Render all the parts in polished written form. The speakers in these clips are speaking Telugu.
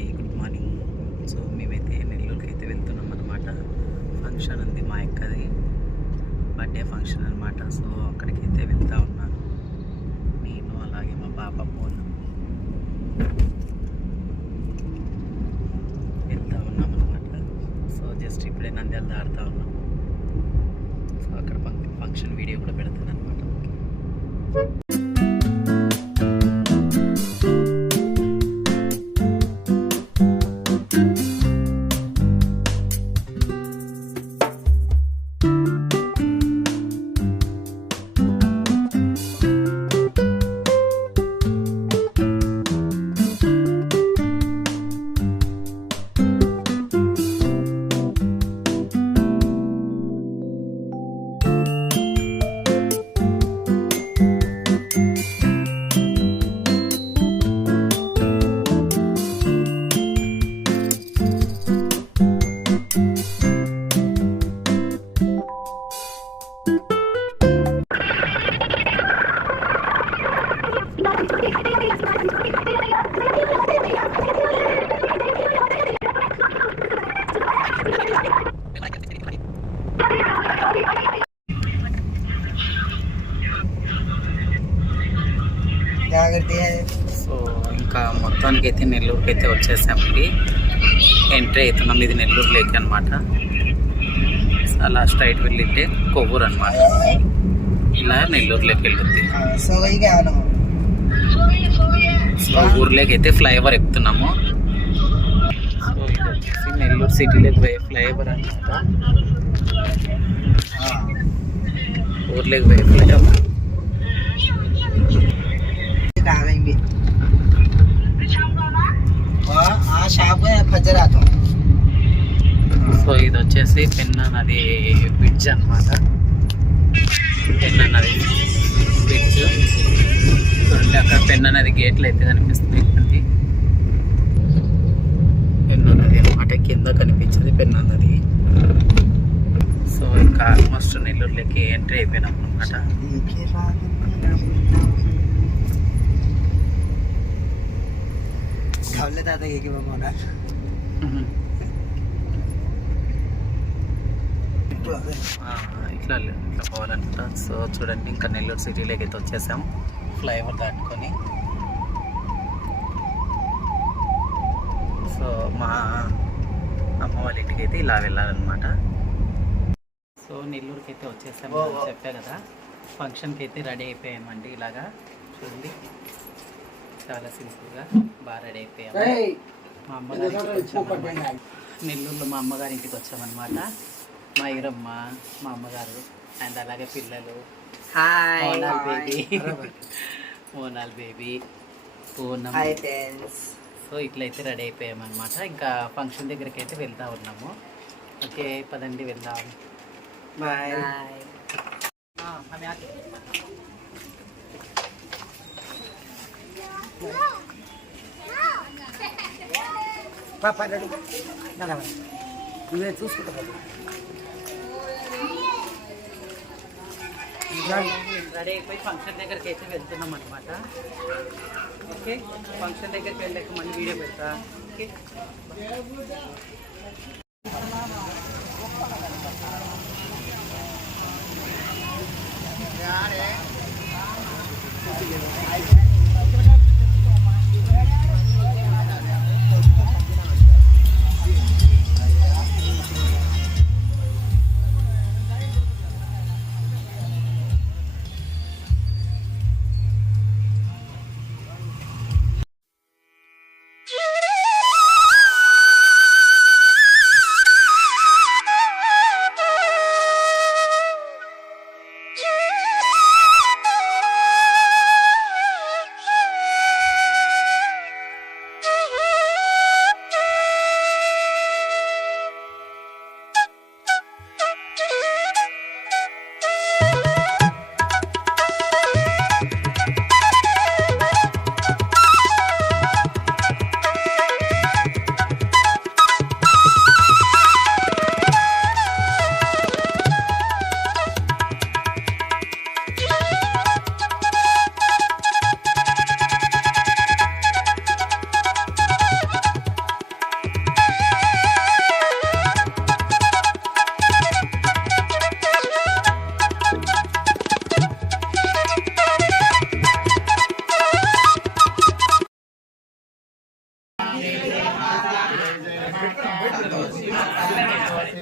అండి, గుడ్ మార్నింగ్. సో మేమైతే నెల్లూరుకి అయితే వెళ్తున్నాం అనమాట. ఫంక్షన్ ఉంది మా అక్కది, బర్త్డే ఫంక్షన్ అనమాట. సో అక్కడికి అయితే వెళ్తూ ఉన్నాను నేను, అలాగే మా పాప పూర్ణ వెళ్తూ ఉన్నాం అనమాట. సో జస్ట్ ఇప్పుడే నంద్యాల దాడుతూ ఉన్నాం. సో అక్కడ ఫంక్షన్ వీడియో కూడా పెడతాను అనమాట. సో ఇంకా మొత్తానికి అయితే నెల్లూరుకి అయితే వచ్చేసామండి. ఎంట్రీ అవుతున్నాం. ఇది నెల్లూరు లేక్ అనమాట. అలా స్ట్రైట్ వెళ్ళింటే కొవ్వూరు అనమాట. ఇలా నెల్లూరు లేక్ వెళ్తుంది. సో ఊర్లోకి అయితే ఫ్లైఓవర్ ఎక్కుతున్నాము. సో ఇది వచ్చేసి నెల్లూరు సిటీలోకి పోయే ఫ్లైఓవర్ అనమాట. ఊర్లోకి పోయే ఫ్లైఓవర్. సో ఇది వచ్చేసి పెన్నా నది బ్రిడ్జ్ అనమాట. పెన్నా నది బ్రిడ్జ్ చూడండి. అక్కడ పెన్నా నది గేట్లు అయితే కనిపిస్తుంది. పెన్నా నది అనమాట. కింద కనిపించేది పెన్నా నది. సో ఇంకా ఆల్మోస్ట్ నెల్లూరులోకి ఎంట్రీ అయిపోయినాం అనమాట. ఇట్లా పోవాలన్నమాట. సో చూడండి, ఇంకా నెల్లూరు సిటీలోకి అయితే వచ్చేసాం ఫ్లైఓవర్ దాటుకొని. సో మా అమ్మ వాళ్ళ ఇంటికి అయితే ఇలా వెళ్ళాలన్నమాట. సో నెల్లూరుకి అయితే వచ్చేసాం చెప్పా కదా. ఫంక్షన్కి అయితే రెడీ అయిపోయామండి. ఇలాగా చూడండి, చాలా సింపుల్గా బాగా రెడీ అయిపోయాము. మా అమ్మగారింటికి వచ్చామన్నమాట. నెల్లూరులో మా అమ్మగారింటికి వచ్చామన్నమాట. మా ఈరమ్మ, మా అమ్మగారు అండ్ అలాగే పిల్లలు, మోనాల్ బేబీ, పూర్ణం. సో ఇట్లయితే రెడీ అయిపోయామన్నమాట. ఇంకా ఫంక్షన్ దగ్గరికి అయితే వెళ్తా ఉన్నాము. ఓకే పదండి వెళ్దాం. బాయ్. నువ్వే చూసుకుంటా రెడీ అయిపోయి ఫంక్షన్ దగ్గరికి అయితే వెళ్తున్నాం అనమాట. ఓకే, ఫంక్షన్ దగ్గరికి వెళ్ళాక మళ్ళీ వీడియో పెడతా. ఓకే,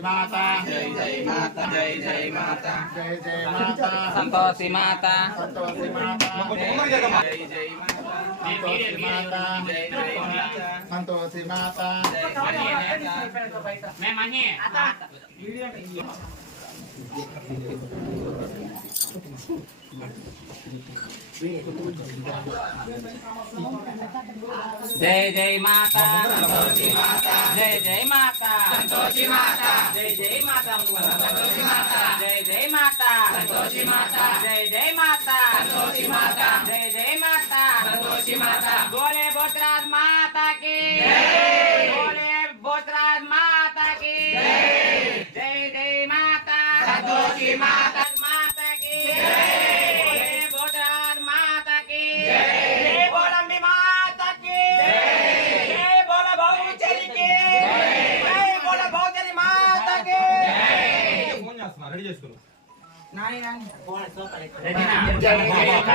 माता जय जय माता जय जय माता जय जय माता संतोषी माता संतोषी माता जय जय माता जय जय माता संतोषी माता मैं मानिए जय जय माता संतोषी माता जय जय माता संतोषी माता जय जय माता संतोषी माता जय जय माता संतोषी माता जय जय माता संतोषी माता जय जय माता संतोषी माता बोले बोतराज माता की जय बोले बोतराज माता की जय जय जय माता संतोषी माता माता की जय बोतराज माता की जय बोलंबी माता की जय बोला बहुचरी की जय बोला बहुचरी माता की రెడీ చేసుకో जय जय माता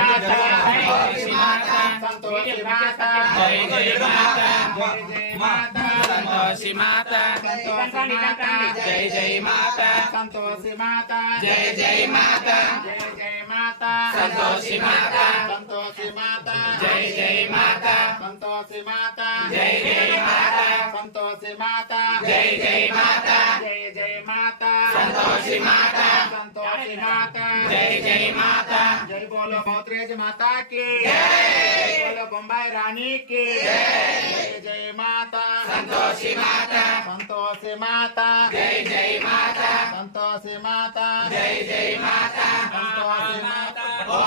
संतोषी माता संतोषी माता जय जय माता जय जय माता संतोषी माता संतोषी माता जय जय माता संतोषी माता जय जय माता जय जय माता संतोषी माता संतोषी माता जय जय माता संतोषी माता जय जय माता संतोषी माता जय जय माता जय जय माता संतोषी माता संतोषी माता जय जय माता जय बोलो भौतरेज माता की जय बोलो बम्बई रानी की जय जय माता संतोषी माता संतोषी माता जय जय माता संतोषी माता जय जय माता संतोषी माता ओ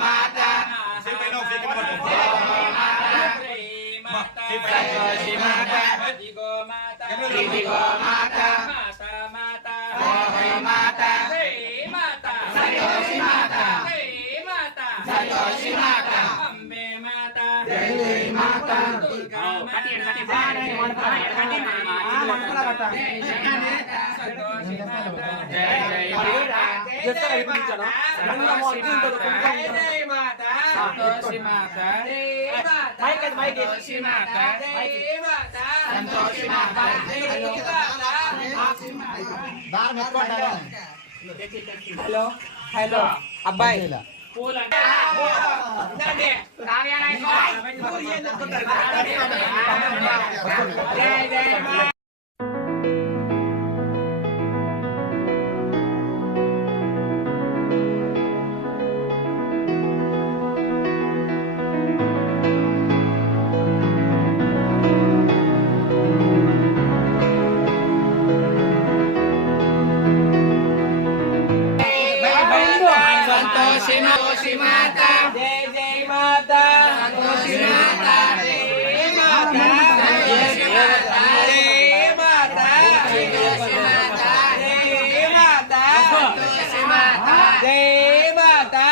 माता संतोषी माता दिगो माता दिगो माता माता माता संतोषी माता माता संतोषी माता अम्बे माता जय जय माता दुर्गा माता जय जय माता संतोषी माता जय जय माता संतोषी माता जय जय माता संतोषी माता संतोषी माता हेलो हेलो అబ్బాయి संतोषी माता जय जय माता संतोषी माता जय माता जय माता संतोषी माता जय माता संतोषी माता जय माता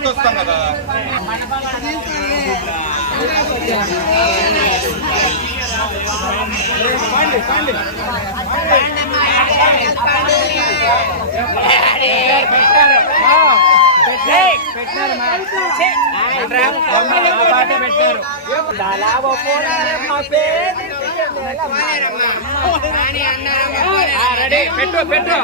తీసుకొస్తాం కదా పెట్టు పెట్టు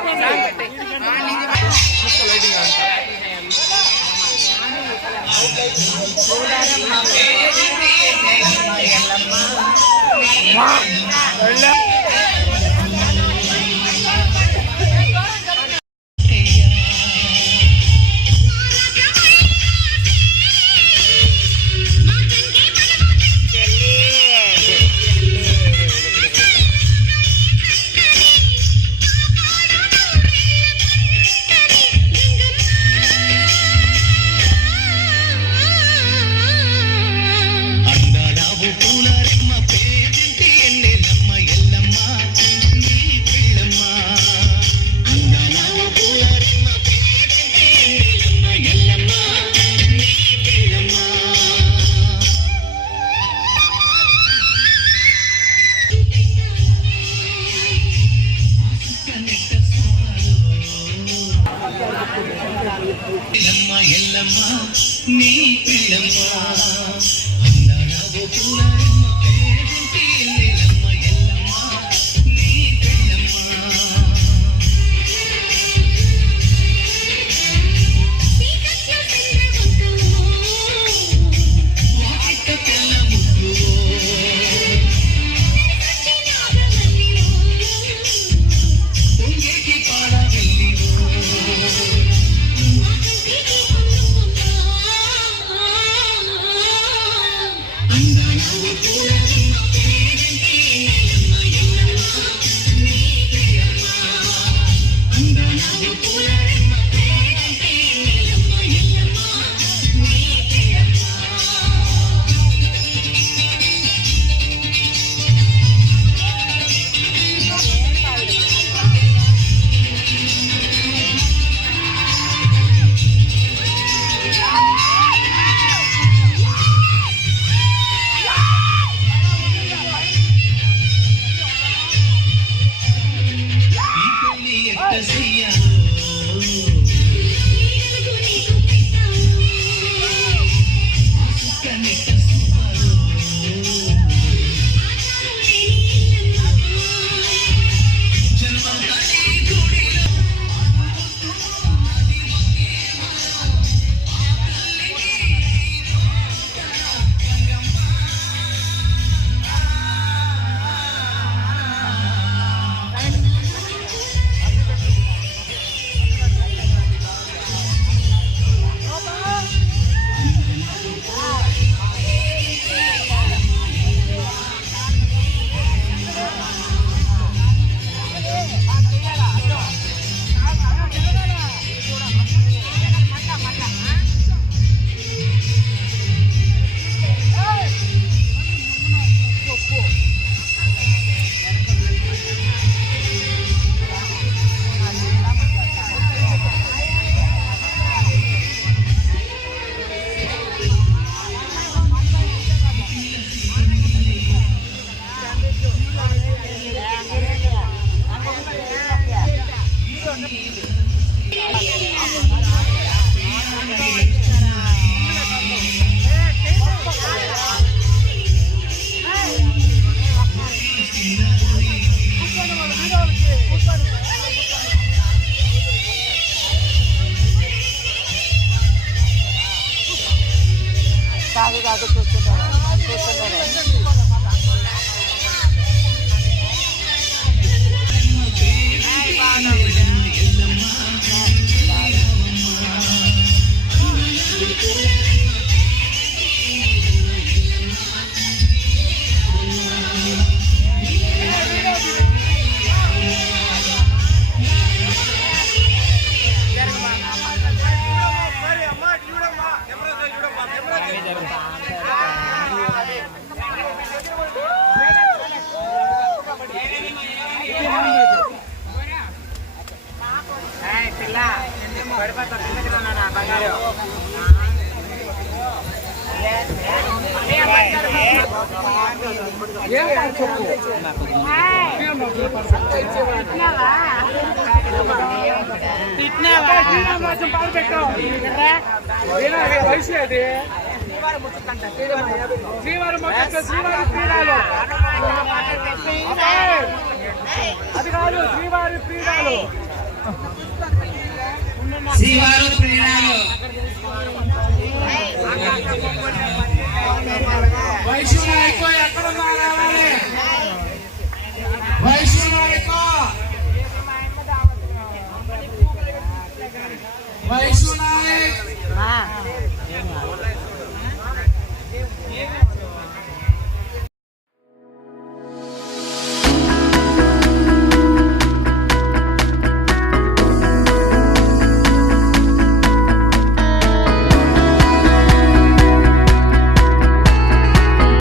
అందాడావు పూల రెమ్మ పేదింటి ఎన్నెలమ్మ ఎల్లమ్మ ఎల్లమ్మ నీ పిల్లమ్మ అందాల పూలమ్మ పేరుంటి ఎల్లమ్మ ఎల్లమ్మ నీ పిల్లమ్మ శ్రీవారు ప్రియురాలు వైష్ణవ ఎక్కువ ఎక్కడ రావాలి